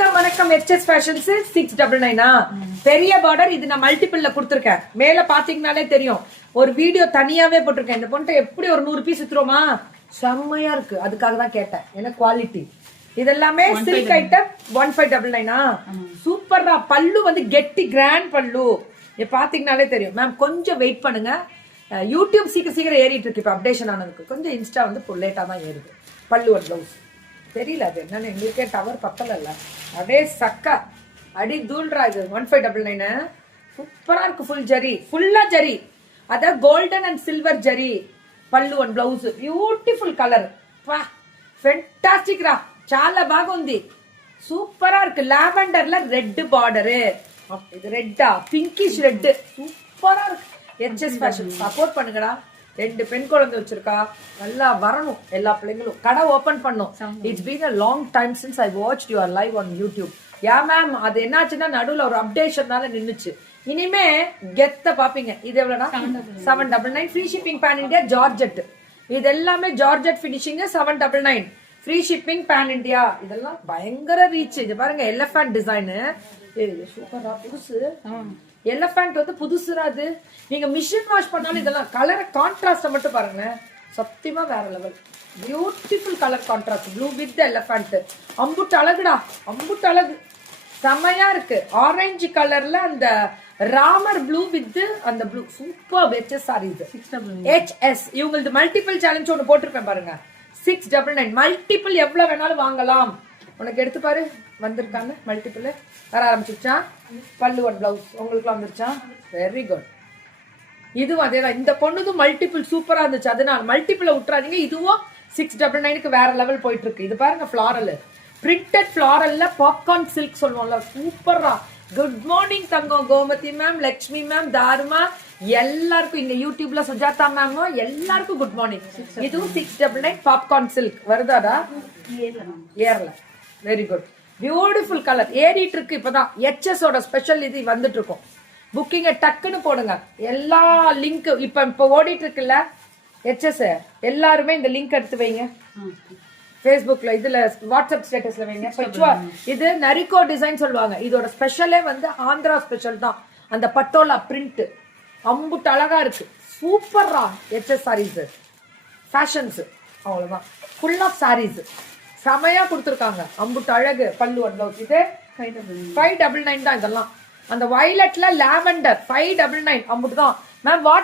வணக்கம் HS Fashions 699 பெரிய border. இது நான் மல்டிபிள்ல கொடுத்துருக்கேன். மேல பாத்தீங்கன்னாலே தெரியும். ஒரு வீடியோ தனியாவே போட்டிருக்கேன். இந்த பொண்ணு எப்படி ஒரு 100 பீஸ் வித்துருமா, செம்மையா இருக்கு. அதுக்காக தான் கேட்டேன். ஏன்னா குவாலிட்டி இதெல்லாமே சில்க் ஐட்டம் 1599 சூப்பரா. பல்லு வந்து கெட்டி கிராண்ட் பல்லு. பாத்தீங்கன்னாலே தெரியும். மேம் கொஞ்சம் வெயிட் பண்ணுங்க. யூடியூப் சீக்கிரம் ஏறிட்டு இருக்கு. இப்ப அப்டேஷன் ஆனதுக்கு கொஞ்சம் இன்ஸ்டா வந்து லேட்டா தான் ஏறுது. பல்லு ஒரு பிளவுஸ் தெரியல. அது என்னன்னு எங்களுக்கே டவர் பத்தல. அப்படியே சக்கா அடி தூள்ரா. இது 1599 சூப்பரா இருக்கு. ஃபுல் ஜரி, ஃபுல்லா ஜரி. அத கோல்டன் அண்ட் சில்வர் ஜரி. పళ్ళు and blouse beautiful colour. Fantastic రా. చాలా బాగుంది. సూపర్ గా இருக்கு. లావెండర్ல రెడ్ బార్డర్. இது ரெட்டா பிங்கிஷ் ரெட். சூப்பரா இருக்கு. HS Fashions சப்போர்ட் பண்ணுங்கடா. 2 பெண் குழந்தை வச்சிருக்கா. நல்லா வரணும் எல்லா பிள்ளைங்களும். கடை ஓபன் பண்ணும். It's been a long time since I watched your live on YouTube. Yeah ma'am அது என்னாச்சுன்னா நடுவுல ஒரு அப்டேஷன்னால நின்னுச்சு. இனிமே கெத்த பாப்பீங்க. இது எவ்வளவுனா 799 free shipping pan India georgette. இது எல்லாமே georgette finishing 799 free shipping pan India. இதெல்லாம் பயங்கர ரீச். இது பாருங்க எலிஃபண்ட் டிசைன். சூப்பரா புதுசு. எலிஃபண்ட் வந்து புதுசுரா. அது நீங்க மிஷின் வாஷ் பண்ணாலும் இதெல்லாம் கலர் கான்ட்ராஸ்ட் மட்டும் பாருங்க. சத்தியமா வேற level. Beautiful colour contrast. Blue with elephant. அம்புட்டு அழகுடா. அம்புட்டு அழகு. செம்மையா இருக்கு. ஆரஞ்சு கலர்ல அந்த ராமர் ப்ளூ வித் அந்த blue. Super. HS sarees HS. இவங்களுக்கு மல்டிபிள் சேலஞ்ச் ஒன்று போட்டிருப்பேன் பாருங்க. 699 மல்டிபிள் எவ்வளவு வேணாலும் வாங்கலாம். உனக்கு எடுத்து பாரு வந்திருக்காங்க. மல்டிபிள் வர ஆரம்பிச்சிருச்சா. பல்லு ஒன் பிளவுஸ் உங்களுக்கு வந்துருச்சா. Very good. இதுவும் அதேதான். இந்த பொண்ணுதும் மல்டிபிள் சூப்பரா இருந்துச்சு. அதனால மல்டிபிள் விட்டுறாதீங்க. இதுவும் 699 வேற லெவல் போயிட்டு இருக்கு. இது பாருங்க ஃபிளாரல் பிரிண்டட் ஃபிளாரல்ல பாப்கார்ன் சில்க் சொல்லுவோம்ல. சூப்பரா. குட் மார்னிங் தங்கம். கோமதி மேம், லட்சுமி மேம், தாருமா எல்லாருக்கும் இங்க யூடியூப்ல சுஜாதா மேம் எல்லாருக்கும் குட் மார்னிங். இதுவும் 699 பாப்கார்ன் சில்க் வருதாடா. ஏர்ல. Very good. Beautiful colour. ஏறிட்டு இருக்கு. இப்பதான் HS ஓட ஸ்பெஷல் இது வந்துட்டு இருக்கும். புக்கிங்க டக்குன்னு போடுங்க. எல்லா லிங்க் இப்ப ஓடிட்டு இருக்குல்ல HS. எல்லாருமே இந்த லிங்க் எடுத்து வைங்க. Facebookல இதுல வாட்ஸ்அப் ஸ்டேட்டஸ்ல வைங்க. இது நரிகோ டிசைன் சொல்லுவாங்க. இதோட ஸ்பெஷலே வந்து ஆந்திரா ஸ்பெஷல் தான். அந்த பட்டோலா பிரிண்ட் அம்புட்டு அழகா இருக்கு. சூப்பர்ரா. HS சாரீஸ் ஃபேஷன்ஸ் அவ்வளவுதான். ஃபுல் ஆஃப் சாரீஸ் செமையா கொடுத்துருக்காங்க. அம்புட்டு அழகு. பல்லு ஒன் பிளவுஸ். இது 599 தான். இதெல்லாம் அந்த வயலட்ல லாவெண்டர் 599 அம்புட்டு தான் மேம். வாட்